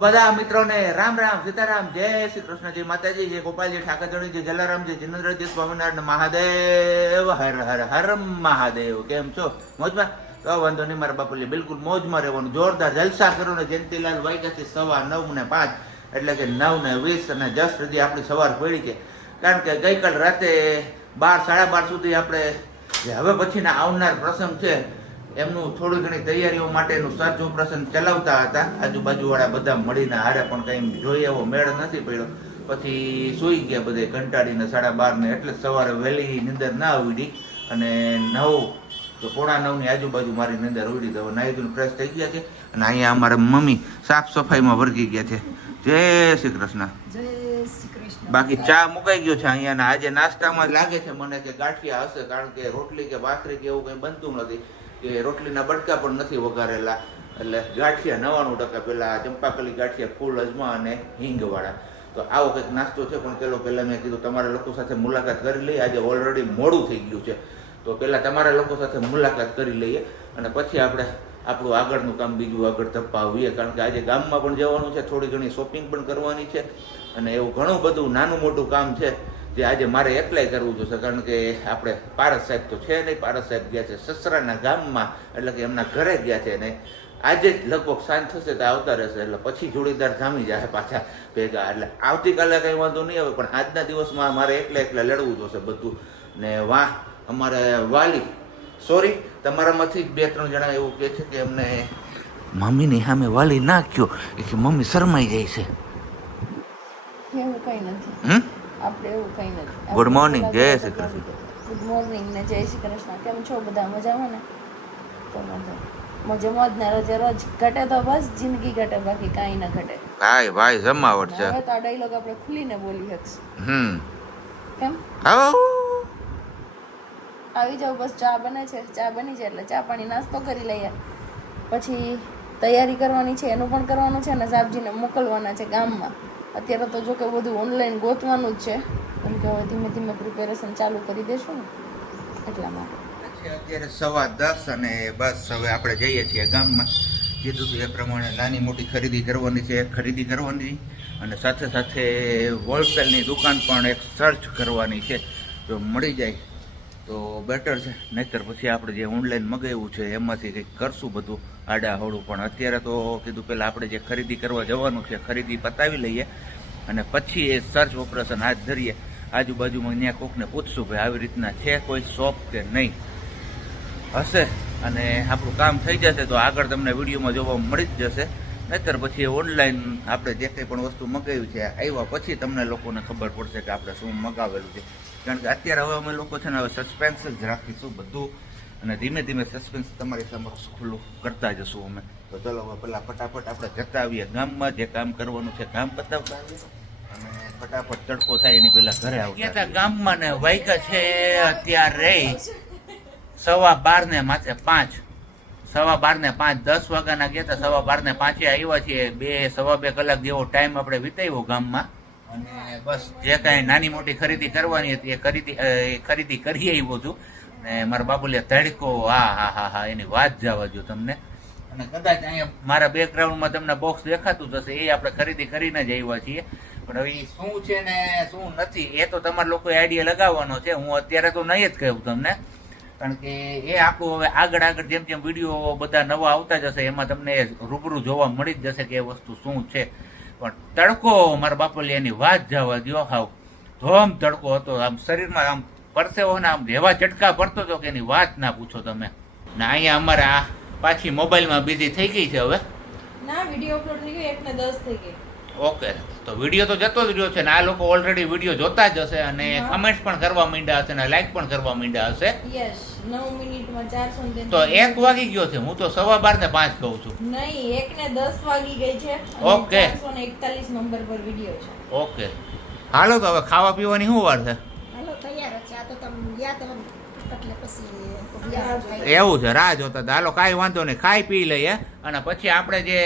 બધા મિત્રોને રામ રામ, સીતારામ, જય શ્રી કૃષ્ણ, જય માતાજી, જય ગોપાલજી ઠાકરજી જય જલારામજી જિનેન્દ્રજી સ્વામિનારાયણ મહાદેવ, હર હર હર મહાદેવ. કેમ છો? મોજમાં? તો વાંધો નહીં, મારા બાપુલી બિલકુલ મોજમાં રહેવાનું. જોરદાર જલસા કરો ને જયંતિલાલ વાગ્યાથી સવા નવ ને પાંચ, એટલે કે નવ ને વીસ, અને જસ સુધી આપણી સવાર પડી છે કારણ કે ગઈકાલ રાતે બાર, સાડા બાર સુધી આપણે હવે પછીના આવનાર પ્રસંગ છે એમનું થોડી ઘણી તૈયારીઓ માટેનું સર્ચ ઓપરેશન ચલાવતા હતા. આજુબાજુવાળા બધા મળીને હારે પણ કંઈ જોઈએ એવો મેળ નથી પડ્યો. પછી સૂઈ ગયા બધે કંટાળીને સાડા બાર ને એટલે સવારે વહેલી નીંદર ના ઉડી અને નવ તો પોણા નવની આજુબાજુ મારી નીંદર ઉડી તો નાહી ધોઈને ફ્રેશ થઈ ગયા છે. અને અહીંયા અમારા મમ્મી સાફ સફાઈમાં વર્ગી ગયા છે. જય શ્રી કૃષ્ણ. જય શ્રી કૃષ્ણ. બાકી ચા મુકાઈ ગયો છે અહીંયાના આજે નાસ્તામાં લાગે છે મને કે ગાંઠિયા હશે કારણ કે રોટલી કે ભાખરી કે એવું કંઈ બનતું નથી. કે રોટલીના બટકા પણ નથી વઘારેલા. એટલે ગાંઠિયા નવાણું ટકા પેલા ચંપાકલી ગાંઠિયા ફૂલ અજમા અને હિંગવાળા. તો આવો કંઈક નાસ્તો છે, પણ પેલો પહેલાં મેં કીધું તમારા લોકો સાથે મુલાકાત કરી લઈએ. આજે ઓલરેડી મોડું થઈ ગયું છે. તો પહેલાં તમારા લોકો સાથે મુલાકાત કરી લઈએ અને પછી આપણે આપણું આગળનું કામ બીજું આગળ ધપાવીએ. કારણ કે આજે ગામમાં પણ જવાનું છે, થોડી ઘણી શોપિંગ પણ કરવાની છે અને એવું ઘણું બધું નાનું મોટું કામ છે. જે આજે મારે એપ્લાય કરવું જોઈશે કારણ કે આપણે પારસ સાહેબ તો છે નહીં પારસ સાહેબ ગયા છે સસરાના ગામમાં એટલે કે એમના ઘરે ગયા છે ને આજે જ લગભગ સાંજ થશે તો આવતા રહેશે એટલે પછી જોડીદાર જામી જાય પાછા ભેગા. એટલે આવતીકાલે કંઈ વાંધો નહીં આવે પણ આજના દિવસમાં મારે એકલા એકલા લડવું જોશે બધું. ને વાહ અમારે વાલી સોરી તમારામાંથી બે ત્રણ જણા એવું કહે છે કે એમને મમ્મીની સામે વાલી ના કયો કે મમ્મી શરમાઈ જાય છે. એવું કંઈ નથી. હમ? આપણે એવું કંઈ નથી. ગુડ મોર્નિંગ જય શ્રી કૃષ્ણ. ગુડ મોર્નિંગ ને જય શ્રી કૃષ્ણ. કેમ છો? બધા મજામાં ને? તો વાંધો મોજે મોજ ને રોજે રોજ ઘટે તો બસ જિંદગી ઘટે બાકી કાંઈ ના ઘટે. ભાઈ ભાઈ જમાવટ છે. હવે તો આ ડાયલોગ આપણે ખુલીને બોલી શકશું. હમ. કેમ? હા આવી જાવ બસ ચા બને છે. ચા બની છે એટલે ચા પાણી નાસ્તો કરી લઈએ. પછી તૈયારી કરવાની છે એનું પણ કરવાનું છે અને સાબજીને મોકલવાના છે ગામમાં. અત્યારે તો જો કે બધું ઓનલાઈન ગોતવાનું જ છે. કેમ કે હવે ધીમે ધીમે પ્રિપેરેશન ચાલુ કરી દેશું ને. એટલા માટે. અત્યારે સવા દસ અને બસ હવે આપણે જઈએ છીએ ગામમાં. કીધું હતું એ પ્રમાણે નાની મોટી ખરીદી કરવાની છે ખરીદી કરવાની. અને સાથે સાથે હોલસેલની દુકાન પણ એક સર્ચ કરવાની છે. જો મળી જાય તો બેટર છે. નહીતર પછી આપણે જે ઓનલાઈન મગાવ્યું છે, એમાંથી કંઈક કરશું બધું. આડા હવળું પણ અત્યારે તો કીધું પહેલાં આપણે જે ખરીદી કરવા જવાનું છે, ખરીદી પતાવી લઈએ અને પછી એ સર્ચ ઓપરેશન હાથ ધરીએ. આજુબાજુમાં ત્યાં કોકને પૂછશું ભાઈ આવી રીતના છે કોઈ શોપ કે નહીં. હશે. અને આપણું કામ થઈ જશે તો આગળ તમને વિડીયોમાં જોવા મળી જ જશે. નહીતર પછી ઓનલાઈન આપણે જે કંઈ પણ વસ્તુ મગાવ્યું છે, આવ્યા પછી તમને લોકોને ખબર પડશે કે આપણે શું મગાવેલું છે. કારણ કે અત્યારે હવે અમે લોકો છે ને હવે સસ્પેન્સ જ રાખીશું બધું. અને ધીમે ધીમે સસ્પેન્સ તમારી સમક્ષ ખુલ્લું કરતા જશું અમે. તો ચલો હવે ફટાફટ આપણે જતા આવીએ ગામમાં જે કામ કરવાનું છે કામ પતાવતા આવીએ. અને ફટાફટ તડકો થાય એની પેલા ઘરે આવતા ગામમાં ને વાયકા છે અત્યારે સવા બાર ને માથે પાંચ. સવા બાર ને પાંચ દસ વાગ્યાના ગયા હતા સવા બાર ને પાંચે આવ્યા છીએ. બે સવા બે કલાક જેવો ટાઈમ આપણે વિતાવ્યો ગામમાં. અને બસ જે કાંઈ નાની મોટી ખરીદી કરવાની હતી એ ખરીદી ખરીદી કરી આવ્યો છું. ને મારા બાબુલિયા તડકો હા હા હા હા એની વાત જવા જો તમને. અને કદાચ અહીંયા મારા બેકગ્રાઉન્ડમાં તમને બોક્સ દેખાતું જશે એ આપણે ખરીદી કરીને જ આવ્યા છીએ. પણ હવે એ શું છે ને શું નથી, એ તો તમારે લોકોએ આઈડિયા લગાવવાનો છે. હું અત્યારે તો નહીં જ કહું તમને. કારણ કે એ આખું હવે આગળ આગળ જેમ જેમ વીડિયો બધા નવા આવતા જશે એમાં તમને રૂબરૂ જોવા મળી જ જશે કે એ વસ્તુ શું છે. પણ તડકો, મારા બાપલિયાની વાત જવા દો હાવ ધોમ તડકો હતો. આમ શરીરમાં આમ પરસેવો ને આમ રેવા ચટકા પડતો હતો કે એની વાત ના પૂછો તમે. ને અહીંયા અમારે આ પાછી મોબાઈલમાં બિઝી થઈ ગઈ છે હવે. ના વીડિયો અપલોડ થઈ ગયો એક ને દસ થઈ ગઈ. ઓકે તો વીડિયો તો જતો જ રહ્યો છે ને આ લોકો ઓલરેડી વીડિયો જોતા જ હશે અને. કમેન્ટ્સ પણ કરવા માંડ્યા હશે અને લાઈક પણ કરવા માંડ્યા હશે. યસ 9 મિનિટમાં ચારસો ને તો એક વાગી ગયો છે હું તો સવા બાર ને પાંચ કહું છું. નહીં એક ને દસ વાગી ગઈ છે ઓકે. 441 નંબર પર વીડિયો છે. ઓકે. હાલો તો હવે ખાવા પીવાની શું વાર છે? તો તમે ગયા એટલે પછી એવું છે રાહ જોતા હતા. હાલો કાંઈ વાંધો નહીં ખાઈ પી લઈએ. અને પછી આપણે જે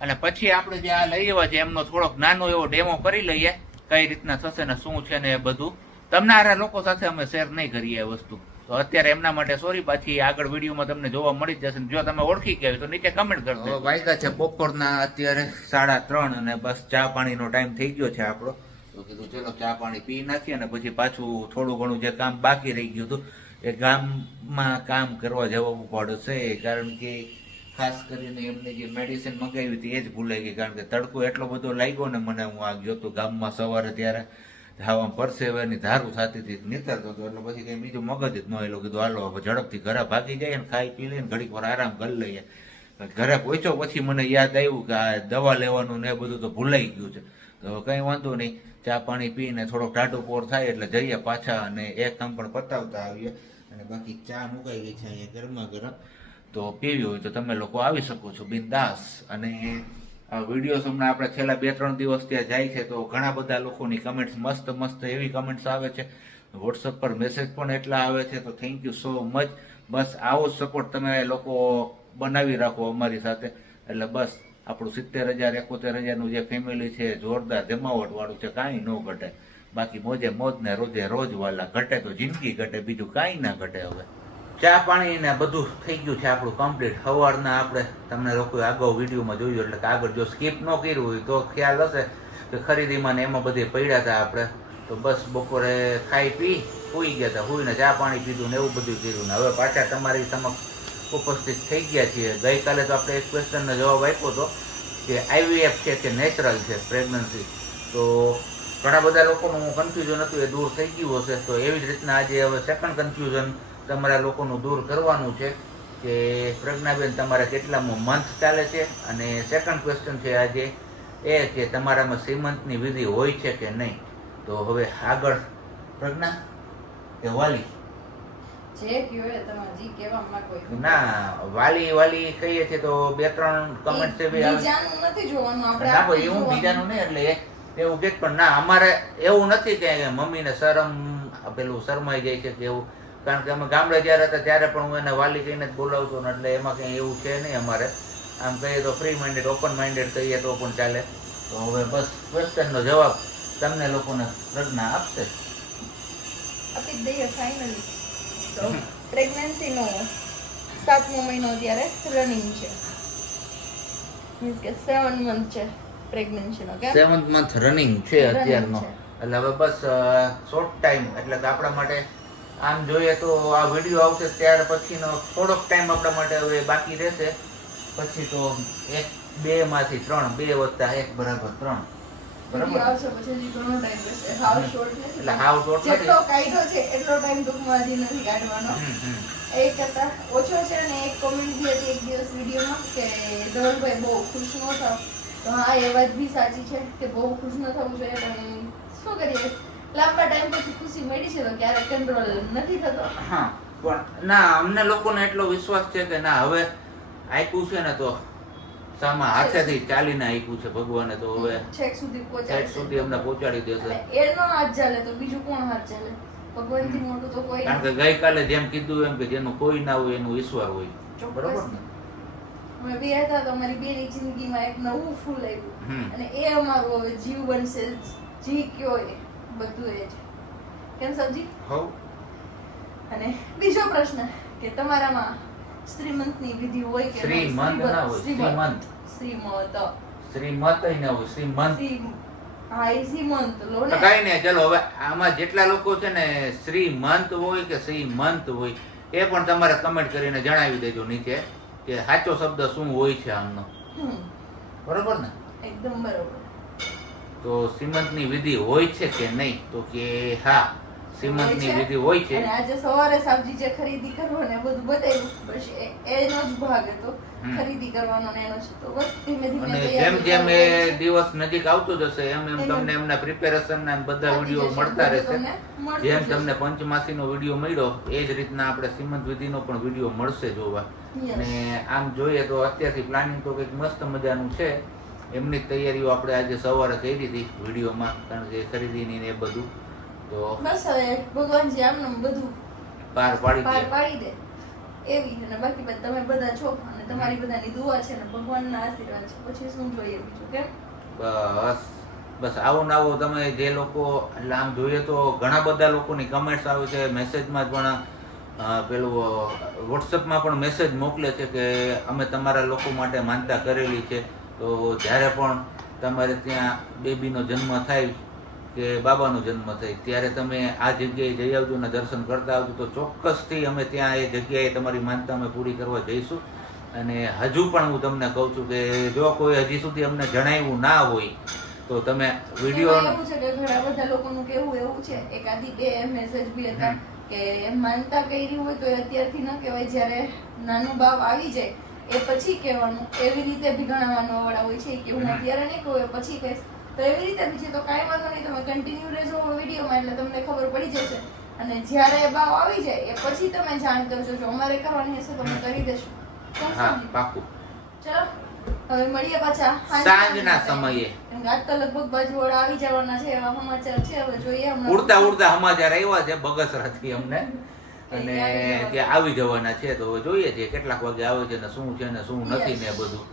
અને પછી આપણે જે આ લઈ આવ્યા છે એમનો થોડોક નાનો એવો ડેમો કરી લઈએ કઈ રીતના થશે ને શું છે ને એ બધું. તમને આરા લોકો સાથે અમે શેર નહીં કરીએ એ વસ્તુ. તો અત્યારે એમના માટે સોરી પાછી આગળ વિડીયોમાં તમને જોવા મળી જ જશે ને જો તમે ઓળખી ગયા હોય તો નીચે કમેન્ટ કરી દો વાગ્યા છે બપોરના અત્યારે સાડા ત્રણ અને બસ ચા પાણીનો ટાઈમ થઈ ગયો છે આપણો. તો કીધું, ચલો ચા પાણી પી નાખી અને પછી પાછું થોડું ઘણું જે કામ બાકી રહી ગયું હતું, એ ગામમાં કામ કરવા જવું પડશે. કારણ કે ખાસ કરીને એમને જે મેડિસિન મંગાવી હતી, એ જ ભૂલાઈ ગઈ. કારણ કે તડકો એટલો બધો લાગ્યો ને મને, હું આ ગયો તો ગામમાં સવારે ત્યારે ધાવામાં પરસેવાની ધારું થતી હતી નીકળતો હતો. એટલે પછી કંઈ બીજું મગજ જ ન એલો કીધું, હાલો ઝડપથી ઘરે ભાગી જાય ને ખાઈ પી લઈને ઘડીક વાર આરામ કરી લઈએ. ઘરે પહોંચ્યો પછી મને યાદ આવ્યું કે આ દવા લેવાનું ને એ બધું તો ભૂલાઈ ગયું છે. તો કંઈ વાંધો નહીં, ચા પાણી પીને થોડોક ટાટો પોર થાય એટલે જઈએ પાછા અને એક કામ પણ પતાવતા આવીએ. અને બાકી ચા મુકાઈ ગઈ છે અહીંયા ગરમા ગરમ. તો પીવી હોય તો તમે લોકો આવી શકો છો, બિંદાસ. અને આ વીડિયો હમણાં આપણે છેલ્લા બે ત્રણ દિવસ ત્યાં જાય છે તો ઘણા બધા લોકોની કમેન્ટ્સ મસ્ત મસ્ત એવી કમેન્ટ્સ આવે છે. વોટ્સઅપ પર મેસેજ પણ એટલા આવે છે તો થેન્ક યુ સો મચ બસ આવો સપોર્ટ તમે લોકો બનાવી રાખો અમારી સાથે. એટલે બસ, આપણું સિત્તેર હજાર, એકોતેર હજારનું જે ફેમિલી છે, જોરદાર જમાવટવાળું છે, કાંઈ ન ઘટે. બાકી મોજે મોજ ને રોજે રોજ વાલા ઘટે તો જિંદગી ઘટે, બીજું કાંઈ ના ઘટે હવે. ચા પાણી ને બધું થઈ ગયું છે આપણું કમ્પ્લીટ સવારના આપણે, તમને લોકો અગાઉ વિડીયોમાં જોયું એટલે કે આગળ જો સ્કીપ ન કર્યું હોય તો ખ્યાલ હશે કે ખરીદીમાં ને એમાં બધે પડ્યા હતા આપણે. તો બસ બપોરે ખાઈ પી, સૂઈ ગયા હતા. સૂઈને ચા પાણી પીધું ને એવું બધું કર્યું ને હવે પાછા તમારી સમક્ષ ઉપસ્થિત થઈ ગયા છીએ. ગઈકાલે તો આપણે એક ક્વેશ્ચનનો જવાબ આપ્યો હતો કે આઈવીએફ છે કે નેચરલ છે પ્રેગ્નન્સી તો ઘણા બધા લોકોનું કન્ફ્યુઝન હતું, એ દૂર થઈ ગયું હશે. તો એવી જ રીતના આજે હવે સેકન્ડ કન્ફ્યુઝન તમારા લોકોનું દૂર કરવાનું છે કે પ્રજ્ઞાબેન, તમારે કેટલામો મંથ ચાલે છે? અને સેકન્ડ ક્વેશ્ચન છે આજે એ કે તમારામાં શ્રીમંતની વિધિ હોય છે કે નહીં? તો હવે આગળ પ્રજ્ઞા કે વાલી? જે કયો એ તમારે જી કહેવા માંગો ના વાલી વાલી કહીએ છીએ તો બે ત્રણ કમેન્ટ છે બી બીજાનું નથી જોવાનું આપણે ના ભાઈ એવું બીજાનું નહીં એટલે એવું કે પણ ના અમારે એવું નથી કે મમ્મીને શરમ પેલું શરમાઈ જાય છે કે એવું. કારણ કે અમે ગામડે જ્યારે હતા ત્યારે પણ હું એને વાલી કહીને જ બોલાવતો ને એટલે એમાં કંઈ એવું છે નહીં અમારે. આમ કહીએ તો ફ્રી માઇન્ડેડ ઓપન માઇન્ડેડ કહીએ તો પણ ચાલે. તો હવે બસ ક્વેશ્ચનનો જવાબ તમને લોકોને પ્રજ્ઞા આપશે. આપી દઈએ ફાઇનલી તો પ્રેગ્નન્સીનો સાતમો મહિનો અત્યારે રનિંગ છે. મીન્સ કે સેવન મંથ છે પ્રેગ્નન્સીનો કે સેવન્થ મંથ રનિંગ છે અત્યારનો. એટલે હવે બસ શોર્ટ ટાઈમ એટલે કે આપણા માટે આમ જોઈએ તો આ વીડિયો આવશે ત્યાર પછીનો થોડોક ટાઈમ આપણા માટે હવે બાકી રહેશે. પછી તો એક બે માંથી ત્રણ બે વત્તા એક બરાબર ત્રણ. બરાબર. બરાબર આવશે પછી હજી ઘણો ટાઈમ રહેશે હાવ શોર્ટ નથી એટલે હાવ short નથી. જેટલો કાઢ્યો છે એટલો ટાઈમ ટૂંકમાં હજી નથી કાઢવાનો. હમ, હમ. એ કરતા ઓછો છે ને એક કોમેન્ટ બી હતી એક દિવસ વિડીયોમાં કે ધવલભાઈ બહુ ખુશ ન થાવ. તો હા એ વાત બી સાચી છે કે બહુ ખુશ ન થવું જોઈએ પણ શું કરીએ? લાંબા ટાઈમ પછી ખુશી મળી છે તો ક્યારેક કંટ્રોલ નથી થતો. હા પણ ના અમને લોકોને એટલો વિશ્વાસ છે કે ના હવે આપ્યું છે ને તો સામા હાથેથી ચાલીને આપ્યું છે ભગવાને તો હવે છેક સુધી પહોંચાડી સુધી અમને પહોંચાડી દેશે એનો હાથ ચાલે તો બીજું કોણ હાથ ચાલે? ભગવાનથી મોટું તો કોઈ કારણ કે ગઈકાલે જેમ કીધું એમ કે જેનું કોઈ ના હોય એનું ઈશ્વર હોય. બરોબર ને? અમે બે હતા તો અમારી બેની જિંદગીમાં એક નવું ફૂલ આવ્યું. અને એ અમારું હવે જીવ બનશે. જી કયો એ? બધું એ કેમ હવ. અને બીજો પ્રશ્ન કે તમારામાં શ્રીમંતની વિધિ હોય કે શ્રીમંત ના હોય શ્રીમંત. શ્રીમંત. શ્રીમંત. શ્રીમત ના હોય શ્રીમંત. શ્રીમંત લો ને. કઈ નહીં ચલો હવે આમાં જેટલા લોકો છે ને શ્રીમંત હોય કે શ્રીમંત હોય એ પણ તમારે કમેન્ટ કરીને જણાવી દેજો નીચે કે સાચો શબ્દ શું હોય છે આમનો. બરોબર ને? એકદમ બરોબર. તો શ્રીમંતની વિધિ હોય છે કે નહીં? તો કે હા. શ્રીમંતની વિધિ હોય છે. અને આજે સવારે સાવજી જે ખરીદી કરવો ને બધું બતાવ્યું બસ એનો જ ભાગ હતો. ખરીદી કરવાનો ને એનો તો બસ ધીમે ધીમે જેમ જેમ એ દિવસ નજીક આવતો જશે એમ એમ તમને એમના પ્રિપેરેશન ના બધા વીડિયો મળતા રહેશે. જેમ તમને પંચમાસી નો વીડિયો મળ્યો એ જ રીતના આપણે શ્રીમંત વિધિનો પણ વીડિયો મળશે જોવા. અને આમ જોઈએ તો અત્યારથી પ્લાનિંગ તો કંઈક મસ્ત મજાનું છે. એમની તૈયારીઓ આપણે આજે સવારે કરી હતી વિડીયોમાં કારણ કે ખરીદીની ને એ બધું. તો બસ હવે ભગવાનજી આમને બધું પાર પાડી પાર પાડી દે. એવી અને બાકી બધા તમે બધા છો અને તમારી બધાની દુઆ છે અને ભગવાનના આશીર્વાદ છે. પછી શું જોઈએ બીજું કેમ? બસ બસ આવો આવો. તમે જે લોકો એટલે આમ જોઈએ તો ઘણા બધા લોકોની કમેન્ટ્સ આવે છે. મેસેજમાં પણ પેલું વોટ્સઅપમાં પણ મેસેજ મોકલે છે કે અમે તમારા લોકો માટે માનતા કરેલી છે. તો જ્યારે પણ તમારે ત્યાં બેબીનો જન્મ થાય કે બાબાનો જન્મ થાય. ત્યારે તમે આ જગ્યાએ જઈ આવજો અને દર્શન કરતા આવજો. તો ચોક્કસથી અમે ત્યાં એ જગ્યાએ તમારી માનતા અમે પૂરી કરવા જઈશું. અને હજુ પણ હું તમને કહું છું કે જો કોઈ હજી સુધી અમને જણાવ્યું ના હોય તો તમે વીડિયો એવું છે કે ઘણા બધા લોકોનું કેવું એવું છે. એકાદી બે મેસેજ બી હતા કે માનતા કરી હોય તો અત્યારથી ન કહેવાય. જ્યારે નાનું બાપ આવી જાય એ પછી કહેવાનું. એવી રીતે બી ઘણા માનવાવાળા હોય છે કે હું અત્યારે નહીં કહું એ પછી કહીશ. તો એવી રીતે બીજી તો કાંઈ વાંધો નહીં તમે કન્ટિન્યુ રહેજો વિડીયોમાં એટલે તમને ખબર પડી જશે. અને જ્યારે બાપ આવી જાય એ પછી તમે જાણ કરજો જો અમારે કરવાની હશે તો અમે કરી દેશું હા પાકું. ચલો હવે મળીએ પાછા. સાંજના સમયે. આજ તો લગભગ બાજુવાળા આવી જવાના છે એવા સમાચાર છે હવે જોઈએ ઉડતા ઉડતા સમાચાર આવ્યા છે બગસરાથી અમને. અને ત્યાં આવી જવાના છે તો હવે જોઈએ છીએ કેટલાક વાગે આવે છે ને શું છે ને શું નથી ને બધું.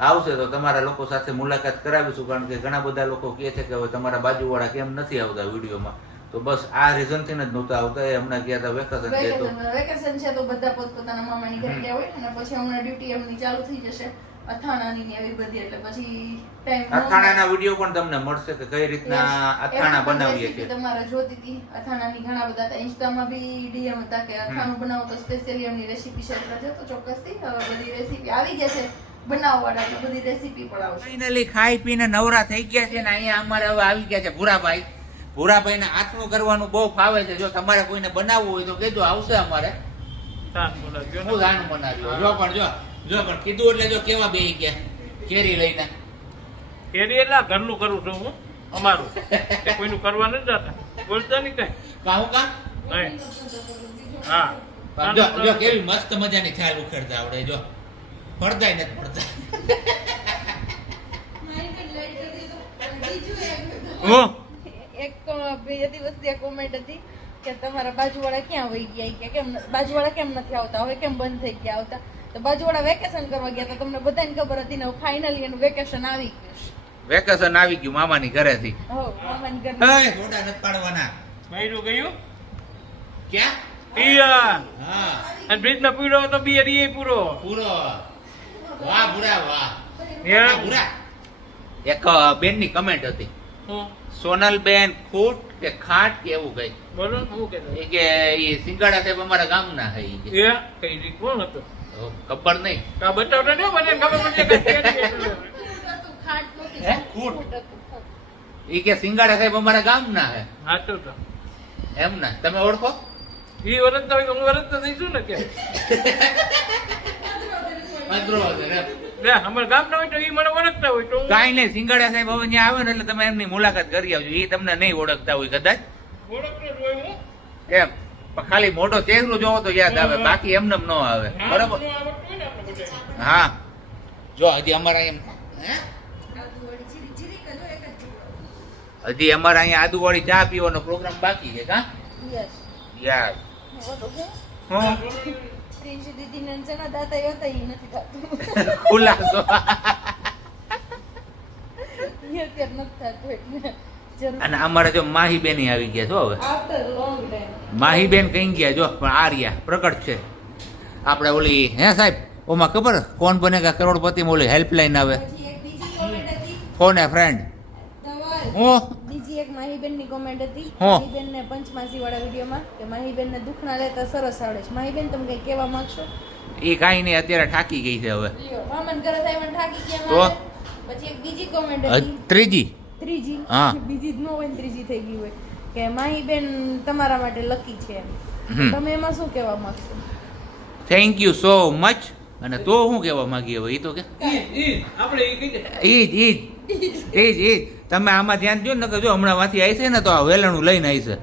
આવશે તો તમારા લોકો સાથે મુલાકાત કરાવીશું કારણ કે ઘણા બધા લોકો કહે છે કે હવે તમારા બાજુવાળા કેમ નથી આવતા વિડીયોમાં. તો બસ આ રીઝનથી જ નહોતા આવતા એ હમણાં ગયા હતા વેકેશન છે તો વેકેશન વેકેશન છે તો બધા પોતપોતાના મામાની ઘરે ગયા હોય અને પછી હમણાં ડ્યુટી એમની ચાલુ થઈ જશે. અથાણાની ને એવી બધી એટલે પછી ટાઈમ અથાણાના વીડિયો પણ તમને મળશે કે કઈ રીતના અથાણા બનાવીએ છીએ. તમારે જોતી હતી અથાણાની ઘણા બધા હતા. ઇન્સ્ટામાં બી ડીએમ હતા કે અથાણું બનાવો તો સ્પેશિયલી એમની રેસીપી શેર કરજો તો ચોક્કસથી બધી રેસીપી આવી જશે. બનાવવાળા તો બધી રેસીપી પણ આવશે. ફાઇનલી ખાઈ પીને નવરા થઈ ગયા છે ને અહીંયા અમારે હવે આવી ગયા છે ભૂરાભાઈ. ભૂરાભાઈને આથમું કરવાનું બહુ ફાવે છે. જો તમારે કોઈને બનાવવું હોય તો કહેજો આવશે અમારે. હું દાન બનાવ્યો જો પણ જો જો પણ કીધું એટલે જો કેવા બે ગયા. કેરી લઈને. કેરી એટલે ઘરનું કરું છું હું અમારું. કોઈનું કરવા નથી જતા. બોલતા નહીં કઈ? કાહું કા? હા. જો જો કેવી મસ્ત મજાની ખ્યાલ ઉખેડતા આવડે જો. પડદાય નથી પડતા એક બે દિવસથી એક કોમેન્ટ હતી કે તમારા બાજુવાળા ક્યાં વહી ગયા? કે કેમ બાજુવાળા કેમ નથી આવતા? હવે કેમ બંધ થઈ ગયા આવતા? તો બાજુવાળા વેકેશન કરવા ગયા તમને બધાને ખબર હતી ને ફાઇનલી એનું વેકેશન આવી ગયું વેકેશન આવી ગયું મામાની ઘરેથી. હો મામાની ઘરે. હે. થોડા નથી પાડવાના. માર્યું ગયું? ક્યાં? પિયા હા. અને પીડો તો બિયર પૂરો. પૂરો. વાહ ભૂરા વાહ. એમ? ભૂરા એક બેનની કમેન્ટ હતી. હું. સોનલ બેન ખૂટ કે ખાટ કે એવું કઈ. બોલો હું એ કે એ સિંગાડા સાહેબ અમારા ગામના ના ઈ એ કઈ કોણ હતો? ખબર નહીં. કા બતાવતો ને મને ખબર પડશે કે ખાટ. હે? એ કે સિંગાડા સાહેબ અમારા ગામના હે. હાચું તો એમ ના તમે ઓળખો? એ વરંત હોય તો હું વરસતા થઈશું ને કે? તો હું કાંઈ નહીં સિંગાડા સાહેબ હવે ત્યાં આવે ને એટલે તમે એમની મુલાકાત કરી આવજો. એ તમને નહીં ઓળખતા હોય કદાચ. એમ. ખાલી મોટો ચહેરો જોવો તો યાદ આવે. બાકી એમને ન આવે. બરાબર. હા. જો હજી અમારા એમ. હજી અમારા અહીંયા આદુવાળી ચા પીવાનો પ્રોગ્રામ બાકી છે કા? Yes. યાર હું? દીદીને છે ને દાતા હતા ઈ નથી થતું ખુલાસો અને અમારે જો માહી બેન આવી ગયા છો હવે. માહી બેન કઈ ગયા જો પણ આ રહ્યા પ્રકટ છે. આપણે ઓલી હે સાહેબ ઓમાં ખબર? કોણ બનેગા કરોડપતિ ઓલી હેલ્પલાઇન આવે? ફોન એ ફ્રેન્ડ હું? એક માહીબેનની કોમેન્ટ હતી. હો. માહીબેન ને પંચમાસી વાળા વિડીયોમાં કે માહીબેન ને દુખના લેતા સરસ આવડે છે. માહીબેન તમે કઈ કહેવા માંગશો? એ કાંઈ નહીં અત્યારે ઠાકી ગઈ છે હવે. મામન કરે થાય પણ ઠાકી ગયા તો? પછી એક બીજી કોમેન્ટ હતી. ત્રીજી? ત્રીજી? હા. બીજી ન હોય ત્રીજી થઈ ગઈ હોય. કે માહીબેન તમારા માટે લકી છે તમે એમાં શું કહેવા માંગશો? થેન્ક યુ સો મચ અને તો હું કહેવા માંગીએ હવે? એ તો કે ઈદ ઈદ આપણે ઈદ કીધે ઈ જ એ જ ઈ જ જ તમે આમાં ધ્યાન દો ને કે જો હમણાં વાંથી આવી છે ને તો આ વેલણું લઈને આવી છે.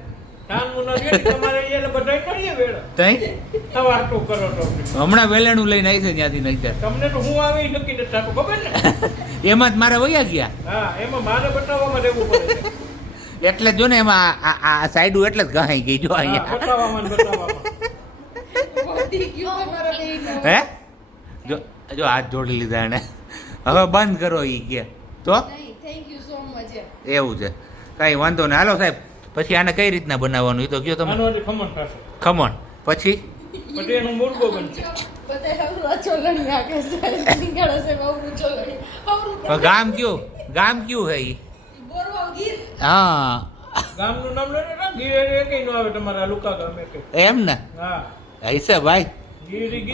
હમણાં વેલણું લઈને આવી છે ત્યાંથી નહીં તમને તો હું આવી નક્કી નથી થતું ખબર ને? એમાં જ મારે વયા ગયા. હા એમાં મારે બતાવવામાં રહેવું પડે એટલે જો ને એમાં આ- સાઈડું એટલે જ ગહાઈ ગઈ જો અહીંયા. હે? જો જો હાથ જોડી લીધા એને. હવે બંધ કરો ઈ કે. તો? નહીં થેન્ક યુ સો મચ એવું છે. કાંઈ વાંધો નહીં. હાલો સાહેબ પછી આને કઈ રીતના બનાવવાનું? એ તો કયો તમે? ખમણ ખમણ. પછી? ગામ કયું? ગામ કયું હે ઈ? હા. ગામનું નામ લે ને ગીર એકેય નો આવે તમારા લુકા ગામે એમ ને? હા. હશે ભાઈ.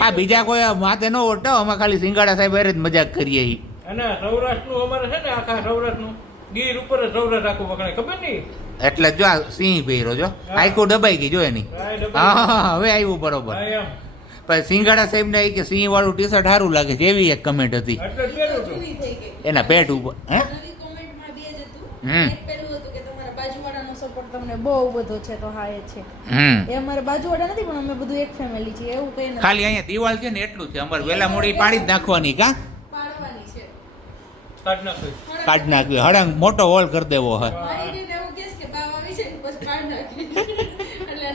આ બીજા કોઈ માથે ન ઓટો? અમે ખાલી સિંગાડા સાહેબ હારે જ મજાક કરીએ ઈ. અને સૌરાષ્ટ્રનું અમારે છે ને આખા સૌરાષ્ટ્રનું ગીર ઉપર સૌરાષ્ટ્ર આખું વખણાય. ખબર નહીં? એટલે જો આ સિંહ પહેરો જો. આખું દબાઈ ગઈ જો એની. હા, હવે આવ્યું બરોબર. પણ સિંગાડા સાહેબ ને કે સિંહ વાળું ટી શર્ટ સારું લાગે છે એવી એક કમેન્ટ હતી. એના પેટ ઉપર હે? હમ. એક પેલું હતું કે તમારા બાજુવાળાનો સપોર્ટ તમને બહુ બધો છે તો હા એ છે. એ અમારે બાજુવાળા નથી પણ અમે બધું એક ફેમિલી છીએ એવું કઈ ખાલી અહીંયા દિવાળ છે ને એટલું છે અમારે વેલા મોડી પાડી જ નાખવાની કા? કાઢ નાખ્યું. હળંગ મોટો હોલ કરી દેવો હે. મારી બેન એવું કહેશે કે બાવ આવી છે ને પછી કાઢ નાખી. એટલે